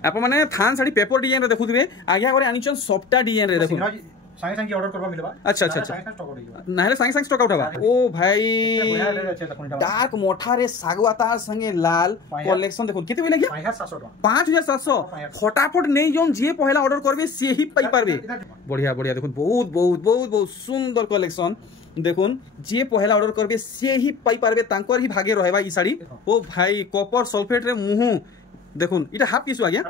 आप माने थान sari paper design रे देखुथिबे आज्ञा करे आनिचन सॉफ्टा डिजाइन रे देखु संगे संगे ऑर्डर करबा मिलबा। अच्छा अच्छा अच्छा नाहले संगे संगे स्टॉक आउट हबा। ओ भाई डार्क मोठा रे सागवाता संगे लाल कलेक्शन देखो केते बोले गया 5700 फटाफट नहीं जोन जे पहला ऑर्डर करबे से ही पाई पारबे। बढ़िया बढ़िया देखो बहुत बहुत बहुत बहुत सुंदर कलेक्शन देखुन जे पहला ऑर्डर करबे से ही पाई पारबे तांकर ही भागे रहबा ई साड़ी। ओ भाई कॉपर सल्फेट रे मुहु देखुन इटा हाफ पीस आ गया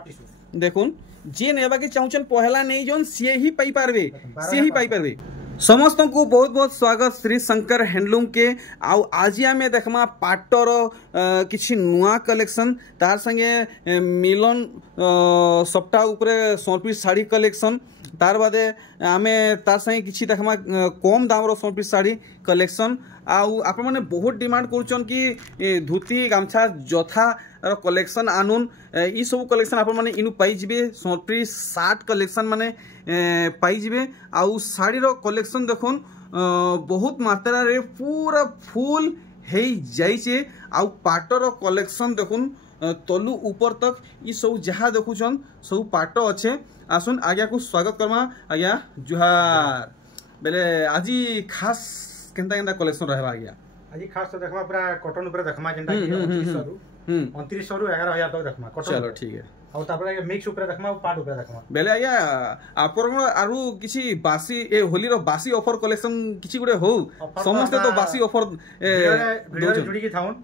देखुन जे नेबा के चाहुचन पहला नहीं जोन से ही पाई पारबे समस्त को बहुत बहुत स्वागत श्री शंकर हैंडलूम के आउ आज आमे देखमा पाटर किछि नुआ कलेक्शन तार संगे मिलन सप्ताह ऊपर 100 पीस साड़ी कलेक्शन तार बादे आमे तार संगे किछि देखमा कम दाम रो 100 पीस साड़ी कलेक्शन आउ आपण माने बहुत डिमांड करूचन कि धोती गामछा जथा कलेक्शन आनुन ई सब कलेक्शन आपण माने इनु पाई जिबे 100 पीस 60 कलेक्शन माने पाई जिबे आउ साड़ी रो कलेक्शन देखुन बहुत मात्रा रे पूरा फुल हे जाइछे आउ पाटर कलेक्शन देखुन तलु ऊपर तक ई सब जहा देखुछन सब पाट अच्छे आसुन आज्ञा को स्वागत करमा आज्ञा जुहार बेले आजी खास केनता केनता कलेक्शन रहबा आज्ञा आजी खास तो देखमा पूरा कॉटन ऊपर देखमा जेंटा 2900 रु 11000 तक देखमा कॉटन। चलो ठीक है और तापर मिक्स ऊपर देखमा पाट ऊपर देखमा बेले आया आपन आरु किछि बासी ए होली रो बासी ऑफर कलेक्शन किछि गुडे हो समस्त तो बासी ऑफर वीडियो जुडी की थाउन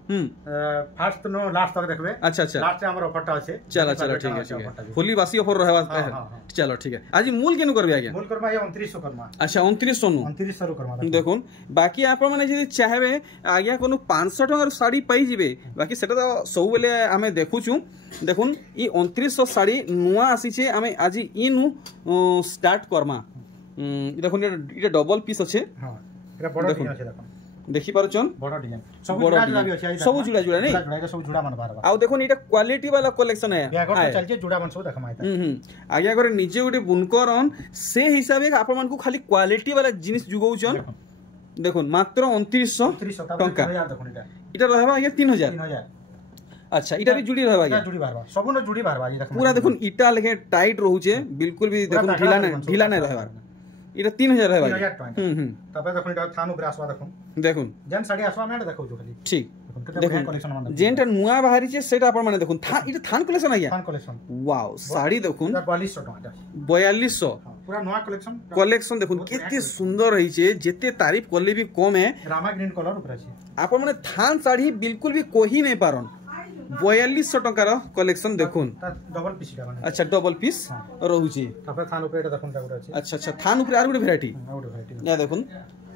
फर्स्ट नो लास्ट तक देखबे। अच्छा अच्छा लास्ट हमर ऑफरटा আছে। चलो चलो ठीक है होली बासी ऑफर रहबा। चलो ठीक है आज मूल केनु करबे आगे मूल करबा ये 2900 करमा। अच्छा 2900 नु 2900 करमा देखुन बाकी आपन माने जदी चाहेबे आगे कोनो 500 टका साड़ी पाई जिबे बाकी सेटा तो सब बेले हमें देखुछु देखुन ई 2900 साड़ी नुआ आसी छे हमें आज इनु स्टार्ट करमा देखुन इटा डबल पीस अच्छे। हां एटा बड़ डिजाइन আছে देखो देखि पारुचन बड़ डिजाइन सब जुड़ा जुड़ा भी আছে सब जुड़ा जुड़ा नहीं जुड़ा सब जुड़ा मन बारबा आ देखुन इटा क्वालिटी वाला कलेक्शन है आगे तो चल जे जुड़ा मन सब देखमा आगे अगर निजे गोटे बुनकरन से हिसाबे आपन मन को खाली क्वालिटी वाला जिनिस जुगौचन देखुन मात्र 2900 टंका इटा रहबा आगे 3000। अच्छा इटा भी जुड़ी रहबा आगे जुड़ी बारबा सब न जुड़ी बारबा ये देखो पूरा देखुन इटा लगे टाइट रहउचे बिल्कुल भी देखुन ढीला नहीं रहबा इटा 3000 रहबा। तबे देखुन इटा थान ऊपर आसवा देखुन जेन साड़ी आसवा में देखौ जो खाली ठीक देखुन कलेक्शन जेनटा नुआ बाहरी छे सेटा आपण माने देखुन था इटा थान कलेक्शन आ गया थान कलेक्शन वाओ साड़ी देखुन 4200 टका 4200 पूरा नुआ कलेक्शन देखुन केते सुंदर रही छे जेते तारीफ करले भी कम है। रामा ग्रीन कलर ऊपर अछि आपण माने थान साड़ी बिल्कुल भी कोही नहीं पारन 4200 टकार कलेक्शन देखुन डबल पीस। अच्छा डबल पीस रहउची तापर थान ऊपर एटा देखुन तापर अछि। अच्छा अच्छा थान ऊपर आर गुटे वैरायटी या देखुन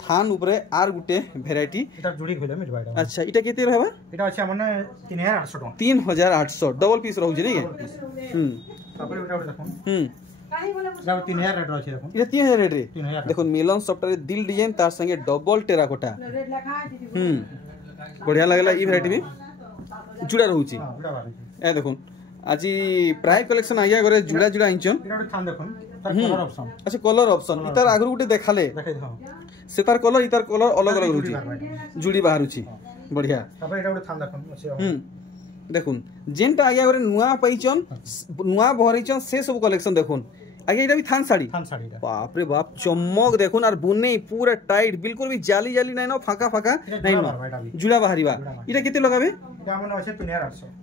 थान ऊपर आर गुटे वैरायटी एटा जुड़ी होले मिट बाइडा। अच्छा इटा केते रहबा एटा अछि माने 3800 टका 3800 डबल पीस रहउची नहीं तापर एटा देखुन जाव 3000 रेट अछि देखुन ये 3000 रेट रे देखुन मिलन सॉफ्टवेयर दिल डिजाइन तार संगे डबल टेराकोटा बढ़िया लागला ई वैरायटी भी जुड़ा रहउची ए देखुन आज प्राय कलेक्शन आइया करे जुड़ा जुड़ा इंचन इटा थान देखुन तार कलर ऑप्शन। अच्छा कलर ऑप्शन इतार आगु गुटे देखाले से तार कलर इतार कलर अलग अलग रहउची जुड़ी बाहरुची बढ़िया तबे एटा गुटे थान देखुन अछि देखुन जेनटा आइया करे नुआ पाइचन नुआ भरिचन से सब कलेक्शन देखुन आगे इटा भी थान साड़ी बाप रे बाप चमक देखुन और बुने पूरा टाइट बिल्कुल भी जाली जाली नहीं न फाका फाका नहीं न जुड़ा बाहरीबा इटा केते लगाबे इटा मन अछि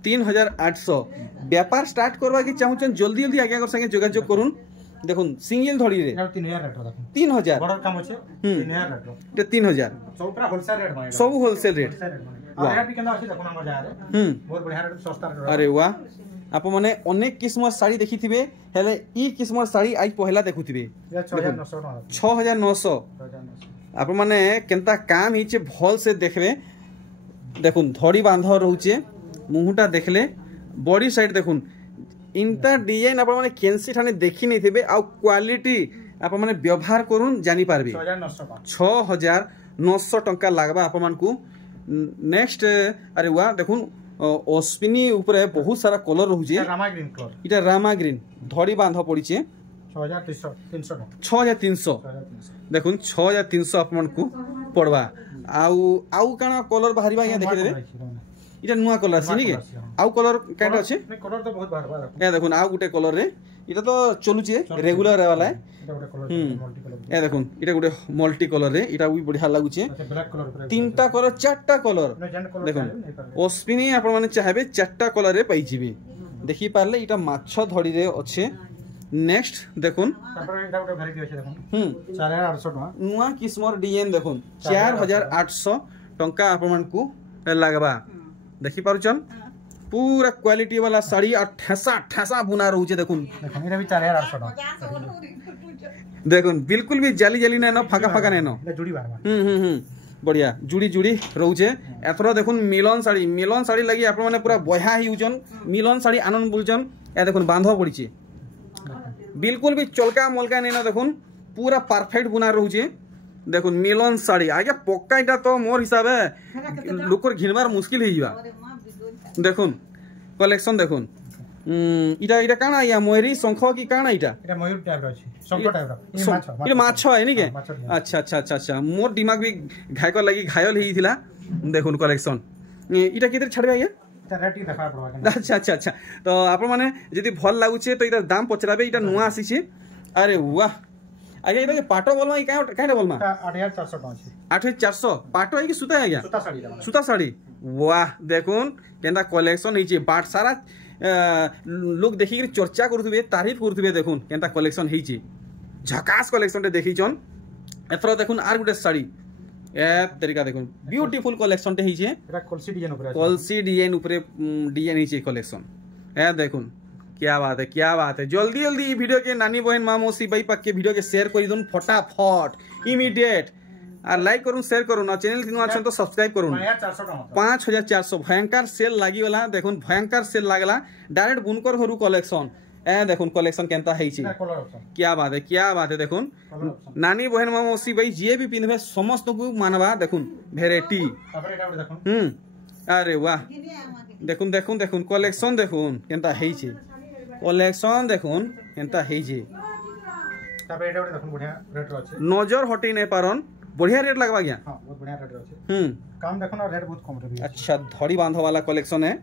3800 व्यापार स्टार्ट करबा के चाहुचन जल्दी जल्दी आगे संगे जोगाजोग करूं देखुन सिंगल धड़ी रे 3000 रेट देखुन 3000 बड़ काम अछि 3000 रेट इटा 3000 सब पूरा होलसेल रेट माने सब होलसेल रेट और एटा भी केना अछि देखुन हमर जा रे बहुत बढ़िया रेट सस्ता रेट। अरे वाह आप माने अनेक किस्म साड़ी देखिथिबे हेले ई किस्म साड़ी आज पहला देखुथिबे 6900 आप माने केनता काम हिचे भल से देखबे देखुन धड़ी बांध रहउचे मुहुटा देखले बॉडी साइड देखुन इनता डिजाइन आप माने केनसी ठाने देखि नै थिबे आ क्वालिटी आप माने व्यवहार करून जानि पारबे 6900 टंका लागबा आप मानकू नेक्स्ट। अरे वाह देखुन अश्विनी ऊपर बहुत सारा कलर रहउचे रामा ग्रीन कलर इटा रामा ग्रीन धड़ी बांध पड़ीचे 6300 देखुन 6300 आपन को पड़वा आउ काना कलर बाहरीबा या देखि देबे इटा नुआ कलर छै नि के आउ कलर कैट अछि कलर तो बहुत बार ए देखुन आउ गुटे कलर रे इटा तो चलुचे रेगुलर वाला है ए देखुन इटा गुटे मल्टी कलर रे इटा भी बढ़िया लागुचे ब्लैक कलर तीनटा कलर चारटा कलर देखुन ओस्पिनी आपण माने चाहबे चारटा कलर रे पाई जिबे देखि पारले इटा माछ धड़ी रे अच्छे नेक्स्ट देखुन एटा गुटे वेराइटी अछि देखुन 4800 टका नुआ किस्मर डिजाइन देखुन 4800 टंका आपण मान को लागबा देखि पारुचन पूरा क्वालिटी वाला साड़ी और ठेसा ठेसा बुना रहउचे देखुन एटा भी 4800 टका देखुन बिल्कुल भी जाली जाली नै न फाका फाका नै न जुड़ी बार बढ़िया जुड़ी जुड़ी रहउचे एथरो देखुन मिलन साड़ी लगी आपण माने पूरा बया हिउचन मिलन साड़ी आनंद बुलचन ए देखुन बांधो पड़ीचे बिल्कुल भी चलका मलका नै न देखुन पूरा परफेक्ट बुना रहउचे देखुन मिलन साड़ी आगे पक्का तो मोर हिसाब है लोकर घिनबार मुश्किल ही जिवा देखुन कलेक्शन देखुन इटा इटा काना या मोहरी शंख की काना इटा मयूर टाइप रो अछि शंख टाइप रो ये माछ है नी के अच्छा अच्छा अच्छा अच्छा मोर दिमाग भी घायकर लगी घायल ही थिला देखुन कलेक्शन इटा किधर छाड़बे ये रेटी देखा पड़वा अच्छा अच्छा अच्छा तो आपण माने जदी भल लागुचे तो इटा दाम पचराबे इटा नुआ आसीचे अरे वाह आगे इटा के पाटो बोलमा ई काहे बोलमा 8400 टका अछि 8400 पाटो है कि सूता है क्या सूता साड़ी वाह देखुन केंदा कलेक्शन हिचे बाट सारा लोग देखि चर्चा करथुबे तारीफ करथुबे देखुन केंता कलेक्शन हिचे झकास कलेक्शन टे देखिचन एथरो देखुन आर गुटे साड़ी ए तरीका देखुन ब्यूटीफुल कलेक्शन टे हिचे एटा कलसी डिजाइन ऊपर डिजाइन हिचे कलेक्शन ए देखुन क्या बात है जल्दी जल्दी ई वीडियो के नानी बहन माँ मौसी भाई पाक के वीडियो के शेयर कर दून फटाफट इमीडिएट और लाइक करूँ शेयर करूँ और चैनल की अच्छा तो सब्सक्राइब करूँ 5400 भयंकर सेल लगी वाला देखुन भयंकर सेल लागला डायरेक्ट बुनकर हरु कलेक्शन ए देखुन कलेक्शन केंता है क्या बात है देखुन नानी बहन माँ मौसी भाई जे भी पिंधबे समस्त को मानवा देखुन वेराइटी अरे वाह देखुन देखुन देखुन कलेक्शन देखुन केंता है कलेक्शन देखुन केंता है नजर हटी नहीं पारन बढ़िया रेट लगवा गया बहुत बढ़िया रेट अछि काम देखो ना रेट बहुत कम रे अच्छा धड़ी बांधो वाला कलेक्शन है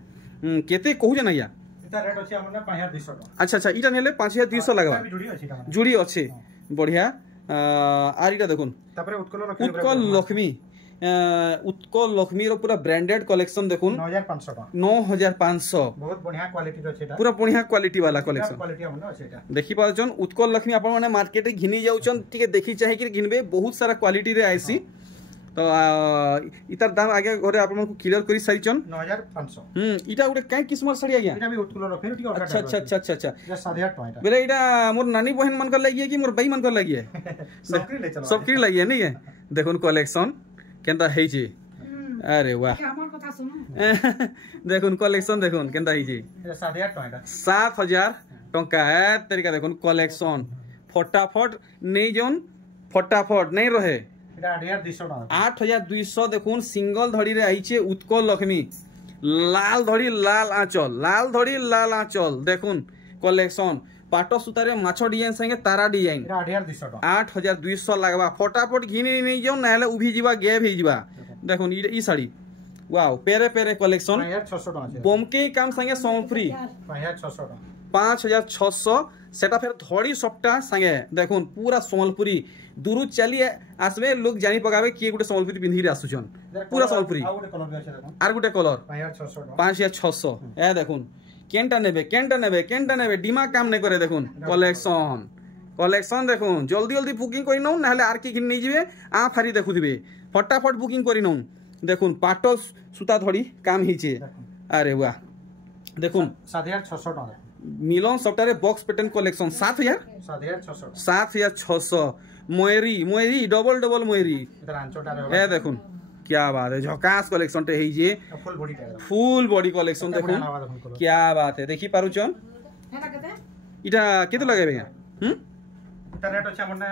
केते कहू जे नैया इता रेट अछि हमने 5200 अच्छा अच्छा इटा नेले 5200 लगवा जुड़ी अछि बढ़िया आर इटा देखुन तापरे उत्कल लक्ष्मी उत्कल लक्ष्मी रो पूरा ब्रांडेड कलेक्शन देखुन 9500 बहुत बढ़िया क्वालिटी रो छेटा पूरा बढ़िया क्वालिटी वाला कलेक्शन क्वालिटी हमने अछि एटा देखि पाछन उत्कल लक्ष्मी आपण माने मार्केट घिनी जाउचन ठीक देखि चाहे कि घिनबे बहुत सारा क्वालिटी रे आइसी तो इतार दाम आगे घरे आपण को क्लियर करी सारिचन 9500 इटा गुटे काई किस्मर साड़ी आ गया इटा भी उत्कल लक्ष्मी ठीक अच्छा अच्छा अच्छा अच्छा अच्छा ये 7,500 टका बेले इटा मोर नानी बहन मन कर लगी है कि मोर भाई मन कर लगी है सबकी लगी है नहीं है देखुन कलेक्शन केंता है जी अरे वाह देखुन कलेक्शन देखुन केंता है जी 7000 टका है तरीका देखुन कलेक्शन फटाफट नहीं जोन फटाफट नहीं रहे 8200 देखुन सिंगल धड़ी रे आइचे उत्कल लक्ष्मी लाल धड़ी लाल आंचल देखुन कलेक्शन पाटो सुतारे माछो डिजाइन संगे तारा डिजाइन 8200 लगवा फटाफट घिनी नहीं जाओ नाले उभी जीवा गैप ही जीवा देखुन ई साड़ी वाओ पेरे पेरे कलेक्शन 5600 टका बोमके काम संगे सोमफ्री 5600 सेटा फिर धड़ी सप्टा संगे देखुन पूरा संबलपुरी दूरु चली आसबे लोग जानी पकाबे कि गुटे संबलपुरी पिंधी रे आसुचन पूरा संबलपुरी आर गुटे कलर 5600 ए देखुन केंटा नेबे दिमाग काम नहीं करे देखुन कलेक्शन देखुन जल्दी जल्दी बुकिंग करि नौ नाले आर की नहीं जिवे आ फारी देखुथिबे फटाफट बुकिंग करि नौ देखुन पाटो सूता धड़ी काम हिचे अरे वाह देखुन 7600 टका मिलन सफ्टारे बॉक्स पैटर्न कलेक्शन 7600 मोयरी डबल मोयरी ए देखुन क्या बात है झकास कलेक्शन टे है जे फुल बॉडी कलेक्शन देखुन क्या बात है देखि पारुचन इटा केते लगेबे इटा रेट अछि हमने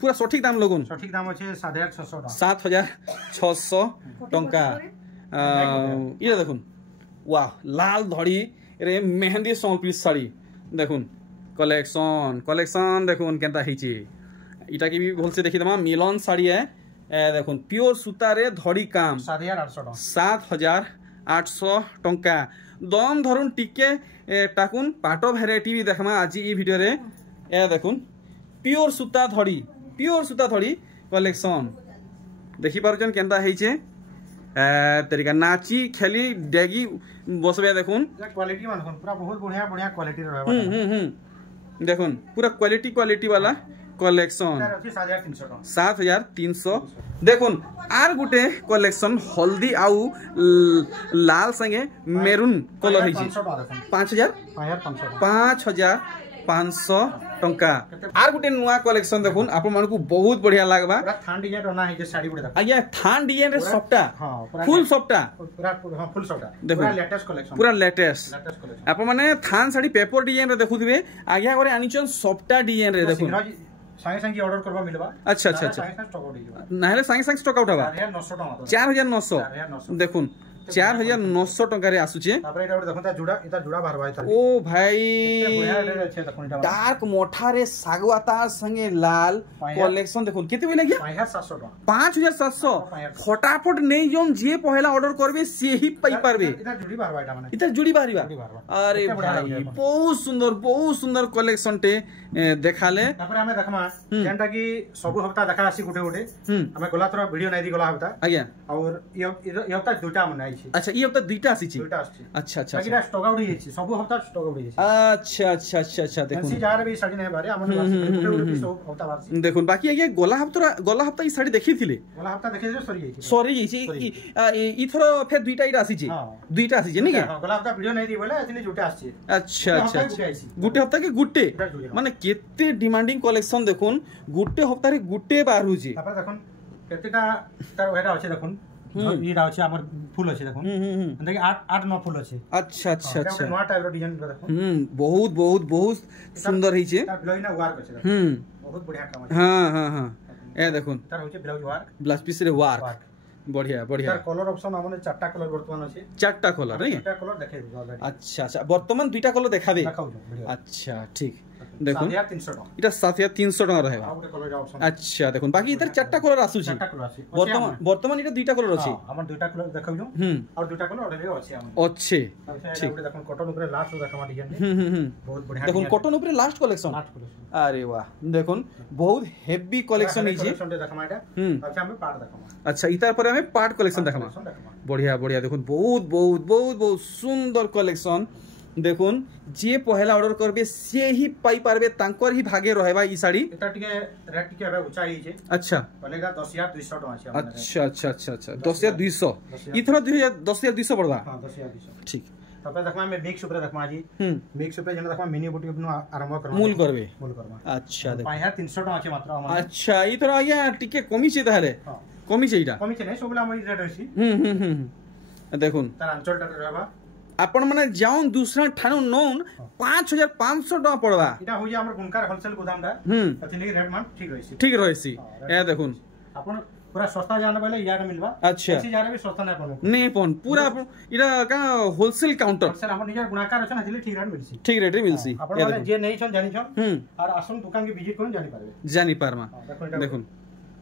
पूरा सठिक दाम लगुन सठिक दाम अछि 7600 7600 टंका इटा देखुन वाह लाल धड़ी रे मेहंदी संपी साड़ी देखुन कलेक्शन देखुन केंता हिची इटा की भी भल से देखि दमा मिलन साड़ी है देखुन प्योर सूता रे धड़ी काम 7800 7800 टंका दम धरुन टिके टाकुन पाट भेराइटी भी देखमा आज ई वीडियो रे ए देखुन प्योर सूता धड़ी कलेक्शन देखि पारुछन केनता हेइछे तरीका नाची खेली डेगी बसबे देखुन क्वालिटी मान पूरा बहुत बढ़िया क्वालिटी रहबा देखुन पूरा क्वालिटी वाला कलेक्शन 7300 देखुन आर गुटे कलेक्शन हल्दी आउ लाल संगे मेरून कलर हेइछे 5500 टंका आर गुटे नुआ कलेक्शन देखुन आपन मानकु बहुत बढ़िया लागबा पूरा थान डिजाइन रना है जे साड़ी गुटे आया थान डिजाइन रे सफ्टा फुल सफ्टा पूरा लेटेस्ट कलेक्शन पूरा लेटेस्ट आपन माने थान साड़ी पेपर डिजाइन रे देखुथिबे आगे करे आनिचन सफ्टा डिजाइन रे देखुन संगे ऑर्डर करबा मिलबा अच्छा नाहेले संगे स्टॉक आउट हबा 4900 देखुन 4900 टंका रे आसुचे तापर एटा देखो ता जुड़ा बाहर भाई ओ भाई डार्क मोठा रे सागवाता संगे लाल कलेक्शन देखुन केते बोले गया 5700 फटाफट नै जोन जे पहला ऑर्डर करबे से ही पाई पारबे इता जुड़ी बाहर अरे भाई बहुत सुंदर कलेक्शन टे देखाले तापर हमें देखमा जेंटा की सब हफ्ता देखा आसी गुटे हमें गला थोड़ा वीडियो नै दी गला हफ्ता आज्ञा और ये हफ्ता दुटा मन आई अच्छा ये हफ्ता दुईटा आसी छी अच्छा बाकी स्टॉक आउट ही छी सब हफ्ता स्टॉक आउट ही छी अच्छा देखुन सी जार भी साडी नै बारे हमन सब हफ्ता बार देखुन बाकी ये गला हफ्ता ई साडी देखि देखि सरी छी ई थरो फेर दुईटा इटा आसी छी दुईटा आसी छी नै के गला हफ्ता वीडियो नै दी बोले एतनी जुटा आसी अच्छा गुटे हफ्ता के गुटे माने केते डिमांडिंग कलेक्शन देखुन गुटे हफ्ता रे गुटे बार हुजी तापर देखुन केतेटा तार वेटा अछि देखुन ईटा अछि हमर फूल अछि देखुन देखि 8 9 फूल अछि अच्छा नवा टाइप रो डिजाइन देखुन बहुत सुंदर ही छे तार ब्लाउज ना वर्क अछि बहुत बढ़िया काम अछि हां ए देखुन तार होचे ब्लाउज वर्क ब्लाउज पीस रे वर्क बढ़िया तार कलर ऑप्शन हमने चारटा कलर वर्तमान अछि चारटा कलर नै चारटा कलर देखाइ ऑलरेडी अच्छा वर्तमान दुईटा कलर देखाबे अच्छा ठीक देखुन 7300 टका इटा 7300 टका रहबा अच्छा देखुन बाकी इधर चारटा कलर आसु छी वर्तमान इटा दुईटा कलर अछि हमर दुईटा कलर देखाइलो और दुईटा कलर ऑलरेडी अछि हमर अच्छे ठीक देखुन कॉटन ऊपर लास्ट देखमा डिजाइन बहुत बढ़िया देखुन कॉटन ऊपर लास्ट कलेक्शन अरे वाह देखुन बहुत हेवी कलेक्शन ही छी देखमा एटा अच्छा हमें पार्ट देखमा अच्छा इतार पर हमें पार्ट कलेक्शन देखमा बढ़िया देखुन बहुत सुंदर कलेक्शन देखुन जे पहला ऑर्डर करबे से ही पाई पारबे तांकर ही भागे रहबा ई साड़ी एटा टिके रेट टिके हबे ऊंचाई छै अच्छा बनेगा 10200 टका छै अच्छा 10200 इथरो 10200 पड़बा हां 10200 ठीक तबे देखमा में मिक्स ऊपर देखमा जी मिक्स ऊपर जने देखमा मिनी बुटी अपनो आरंभ करबा मूल करबे अच्छा देख 5300 टका छै मात्र अच्छा इथरो आया टिके कमी छै ताहले कमी छै इटा कमी छै नै सबला हम रेट अछि देखुन तार अंचल टा रहबा आपण माने जाउन दूसरा ठानु नौन 5500 टका पड़बा इटा होई हमर गुनकार होलसेल गोदाम दा अथि रेट मान ठीक रहइसी ए देखुन आपण पूरा सस्ता जाने वाले यार मिलबा अच्छा ऐसी जाने भी सस्ता ना पड़ो नहीं पन पूरा इटा का होलसेल काउंटर होलसेल हमर निजे गुनाकार अछि ना दिले ठीक रेट मिलसी ठीक रेट रे मिलसी आपण माने जे नहीं छन जानि छन और आसन दुकान के विजिट करन जानि पारबे देखुन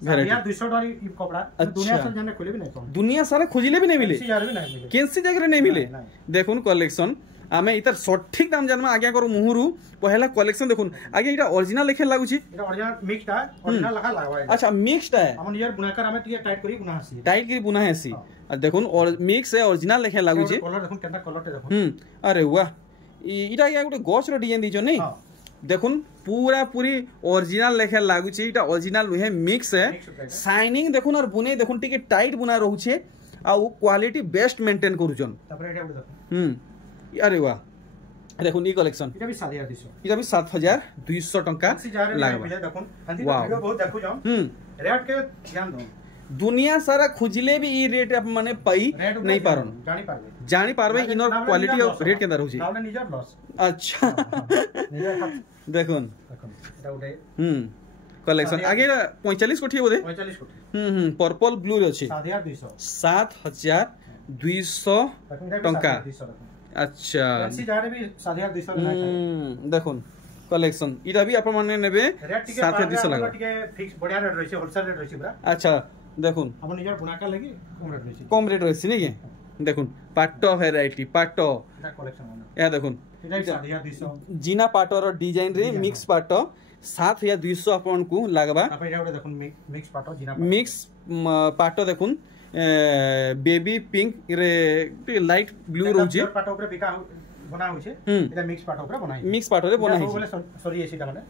200 डॉलर ई कपड़ा दुनिया से जाने खोले भी नहीं दुनिया सारा खोजिले भी नहीं मिले केनसी जगह नहीं मिले देखुन कलेक्शन आमे इतर सठिक दाम जानमा आज्ञा करू मुहुरु पहला कलेक्शन देखुन आगे इटा ओरिजिनल लेखे लागु छी इटा ओरिजिनल मिक्स्ड है ओरिजिनल लखा लागवा अच्छा मिक्स्ड है हमन यार बुनाकर हमें टिके टाइट करी बुना हसी देखुन और मिक्स है ओरिजिनल लेखे लागु छी कलर देखुन केता कलर ते देखुन अरे वाह इटा या गुटे गछ रो डिजाइन दिजो नै देखुन पूरा पूरी ओरिजिनल लेखे लागु छी इटा ओरिजिनल रुहे मिक्स है शाइनिंग देखुन और बुने देखुन टिके टाइट बुना रहू छे आ क्वालिटी बेस्ट मेंटेन करूजन तापर एटा देखुन अरे वाह देखुन ई कलेक्शन इटा भी 7200 टका लागबा देखुन वीडियो बहुत देखु जाऊ रेट के ध्यान दो दुनिया सारा खुजले भी ई रेट माने पाई नहीं पारन जानी पारबे इनर क्वालिटी और रेट के अंदर होची नावले निजर लॉस अच्छा देखुन एटा उठे कलेक्शन आगे 45 कोठी बोदे 45 कोठी पर्पल ब्लू रे अछि 7200 टका अच्छा एनसी जारे भी 7200 देखुन कलेक्शन इटा भी अपन माने नेबे 7200 लागो टिके फिक्स बढ़िया रेट रहै छै होलसेल रेट रहै छै पूरा अच्छा देखुन अपन निजर बुनाका लागि कम रेट रहै छै नै के দেখুন পাট ভ্যারাইটি পাট এটা কালেকশন এ দেখুন এটা 7200 জিনা পাটর ডিজাইন রে মিক্স পাট 7200 आपको लागबा तापर एटा देखुन मिक्स पाटो जिना मिक्स पाटो देखुन बेबी पिंक रे लाइट ब्लू रहउचे पाटो ऊपर बिका बना होचे एटा मिक्स पाटो ऊपर बनाई मिक्स पाटो रे बना है सॉरी एसीटा माने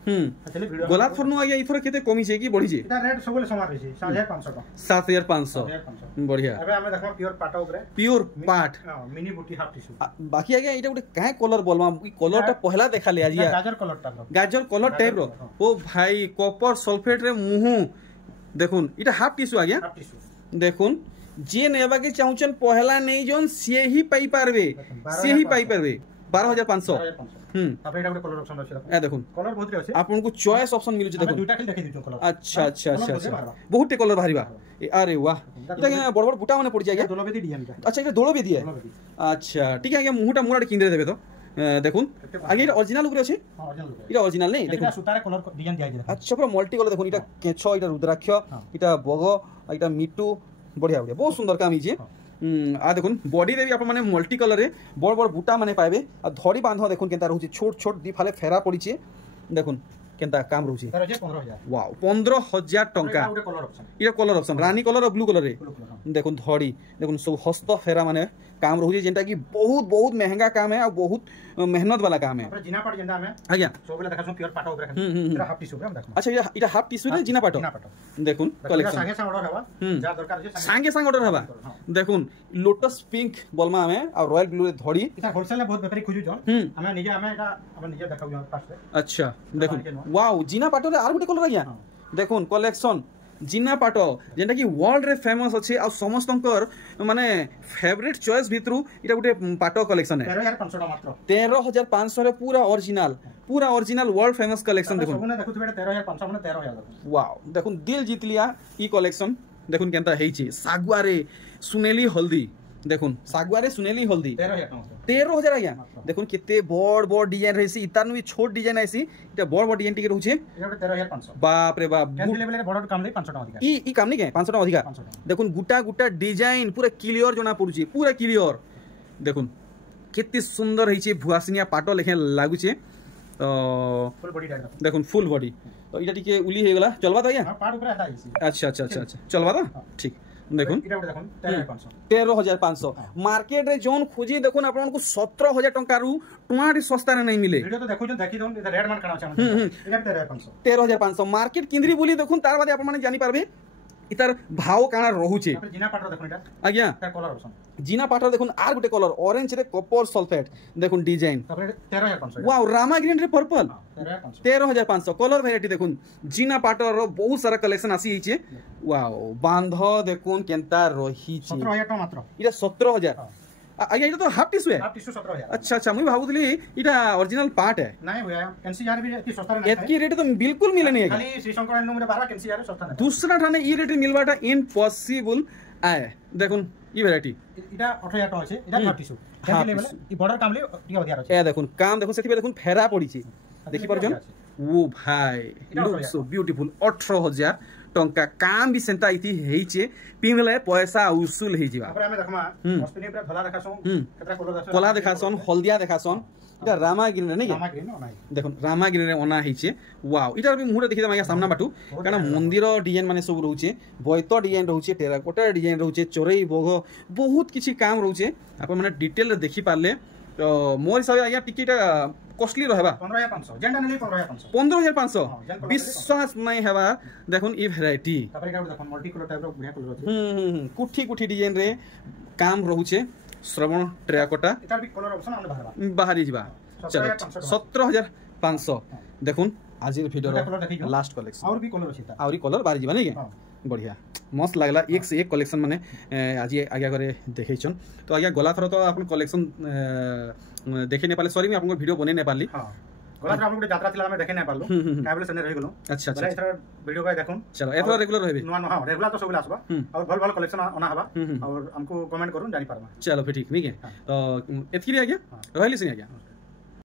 चले वीडियो गोलाप फरनु आगे इथर केते कमी छे की बढ़ी छे एटा रेट सबले समान रहछे 7500 टका 7500 बढ़िया अबे हमें देखो प्योर पाटो ऊपर प्योर पाट मिनी बूटी हाफ टिश्यू बाकी आगे एटा उटे काहे कलर बोलमा ई कलरटा पहला देखा ले आजिया गाजर कलर टाइप रो ओ भाई कॉपर सल्फेट रे मुहु देखुन इटा हाफ टिश्यू आगे देखुन जे नेबा के चाहुचन पहला नहीं जोन से ही पाई पारबे से ही पाई पारबे 12500 तापर एटा कलर ऑप्शन अछि ए देखुन कलर बहुत रे अछि आपन को चॉइस ऑप्शन मिलु छै देखुन दुटा खाली देखि दितो कलर अच्छा अच्छा अच्छा बहुत कलर बाहरिबा अरे वाह इटा के बड़ बड़ बुटा माने पड़ जाय दोलो बेदी डिजाइन अच्छा इटा दोलो बेदी है अच्छा ठीक है मुहुटा मुराड किंदरे देबे तो देखुन आगे इटा ओरिजिनल ऊपर अछि हां ओरिजिनल इटा ओरिजिनल नै देखुन सुतारे कलर डिजाइन दिया छै अच्छा पूरा मल्टी कलर देखुन इटा केछो इटा रुद्राक्ष इटा बगो इटा मिटू बढ़िया बढ़िया बहुत सुंदर काम हिचे आ देखुन बॉडी रे भी आप माने मल्टी कलर रे बड़ बड़ बूटा माने पाइबे आ धड़ी बांध देखुन केनता रहउची छोट छोट दी फाले फेरा पड़ी छे देखुन केनता काम रहउची 15000 वाओ 15000 टंका इटा कलर ऑप्शन रानी कलर और ब्लू कलर रे देखुन धड़ी देखुन सब हस्त फेरा माने काम रहउची जेंटा की बहुत बहुत महंगा काम है और बहुत मेहनत वाला काम है जिना पाट जेंटा हमें आज्ञा सोबले देखा प्योर पाटो ऊपर इटा हाफ टिश्यू हम देखो अच्छा इटा हाफ टिश्यू रे जिना पाटो देखुन कलेक्शन संगे संग ऑर्डर हवा जा दरकार छै संगे संग ऑर्डर हवा देखुन लोटस पिंक बोलमा हमें और रॉयल ब्लू रे धड़ी इटा होलसेल में बहुत बेपारी खोजु जन हमें निजे हमें एटा हमें निजे देखाउ फास्ट अच्छा देखुन वाओ जिना पाटो रे आर गुटे कलर आज्ञा देखुन कलेक्शन जिना पाटो जेंटा की वर्ल्ड रे फेमस अछि आ समस्तंकर माने फेवरेट चॉइस भितरु इटा गुटे पाटो कलेक्शन है 13500 मात्र 13500 रे पूरा ओरिजिनल वर्ल्ड फेमस कलेक्शन देखुन सबने देखु बेटा 13500 माने 13000 वाओ देखुन दिल जीत लिया ई कलेक्शन देखुन केनता हेछि सागुआ रे सुनेली हल्दी देखुन सागुआ रे सुनेली हल्दी 13000 आज्ञा देखुन केते बड़ बड़ डिजाइन रहसी इतान भी छोट डिजाइन आसी इटा बड़ बड़ डिजाइन टिके रहउछे एटा 13500 बाप रे बाप लेवल रे बड़ काम ले 500 टका अधिक ई काम नहीं के 500 टका अधिक देखुन गुटा गुटा डिजाइन पूरा क्लियर जोना पड़ुची पूरा क्लियर देखुन केते सुंदर हेछि भुआसनिया पाटो लेखे लागुचे तो फुल बॉडी डायग्राम देखुन फुल बॉडी तो इटा टिके उली हे गेला चलबा तो आज्ञा हां पाट ऊपर आइसी अच्छा अच्छा अच्छा अच्छा चलबा तो ठीक देखुन इटा देखुन 13500 मार्केट रे जोन खोजी देखुन आपन को 17000 टंका रु टुआडी सस्ता रे नहीं मिले वीडियो तो देखु देखि दोन रेड मान कना चाहन इटा 13500 मार्केट किंदरी बोली देखुन तार बाद आपन माने जानि पारबे इतार भाव काना रहउचे जिना पाटर देखुन इटा आज्ञा कलर ऑप्शन जिना पाटर देखुन आर गुटे कलर ऑरेंज रे कॉपर सल्फेट देखुन डिजाइन तापर 13500 वाओ रामा ग्रीन रे पर्पल 13500 13500 कलर वैरायटी देखुन जिना पाटर रो बहुत सारा कलेक्शन आसी हिचे वाओ बांध देखुन केनता रही छी 17000 टका मात्र इटा 17000 आगे इटा तो हाफ टिश्यू है हाफ टिश्यू 17000 अच्छा अच्छा मुई भाबुतली इटा ओरिजिनल पार्ट है नहीं भैया एनसीआर भी इतनी सस्ता नहीं एतकी रेट तो बिल्कुल मिले नहीं है खाली श्री शंकर एंड रे 12 एनसीआर सस्ता नहीं दूसरा ठाने ई रेट मिलबाटा इम्पॉसिबल आए देखुन ई वैरायटी इटा 18000 टका छै इटा हाफ टिश्यू केते लेवल ई बॉर्डर काम ले टिका अधिकार छै ए देखुन काम देखुन सेति देखुन फेरा पड़ी छी देखि परजन ओ भाई लुक सो ब्यूटीफुल 18000 टंका काम भी सेंता इति हेइचे पिनले पैसा उसूल हे जिबा ऊपर हमें देखमा अस्पिनी ऊपर धला देखासो केतरा कलर देखासन हल्दिया देखासन इटा रामा ग्रीन नै रामा ग्रीन ओनाई देखुन रामा ग्रीन रे ओना हेइचे वाओ इटा भी मुहरे देखि दमा सामना बाटू कारण मंदिर डिजाइन माने सब रहउचे बयत डिजाइन रहउचे टेराकोटा डिजाइन रहउचे चोरई बोग बहुत किछि काम रहउचे आप माने डिटेल रे देखि पारले तो मोर हिसाब आज्ञा टिकट कॉस्टली रहबा 15500 जेंटा नै 15500 15500 विश्वास नहीं हेबा देखुन ई वैरायटी तापर एटा देखुन मल्टी कलर टाइप रो बढ़िया कलर अछि कुठी कुठी डिजाइन रे काम रहउचे श्रवण टेराकोटा एटा भी कलर ऑप्शन आने बाहरी जिबा चलो 17500 देखुन आज वीडियो लास्ट कलेक्शन और भी कलर अछि और कलर बाहरी जिबा नै बढ़िया मस्त लागला एक से एक कलेक्शन माने आज आज्ञा करे देखैछन तो आज्ञा गला थरो तो आपन कलेक्शन देखे नै पाले सॉरी मैं आपन वीडियो बने नै पाली गला थरो आपन यात्रा थिला हमें देखे नै पालो काबले सने रहि गेलो अच्छा अच्छा एथरा वीडियो का देखुन चलो एथरा रेगुलर रहबे नुवा नुवा रेगुलर तो सबला आसबा और भल भल कलेक्शन आना हबा और हमको कमेंट करूं जानि पारबा चलो फिर ठीक है तो एतकी आज्ञा रहली सिंह आज्ञा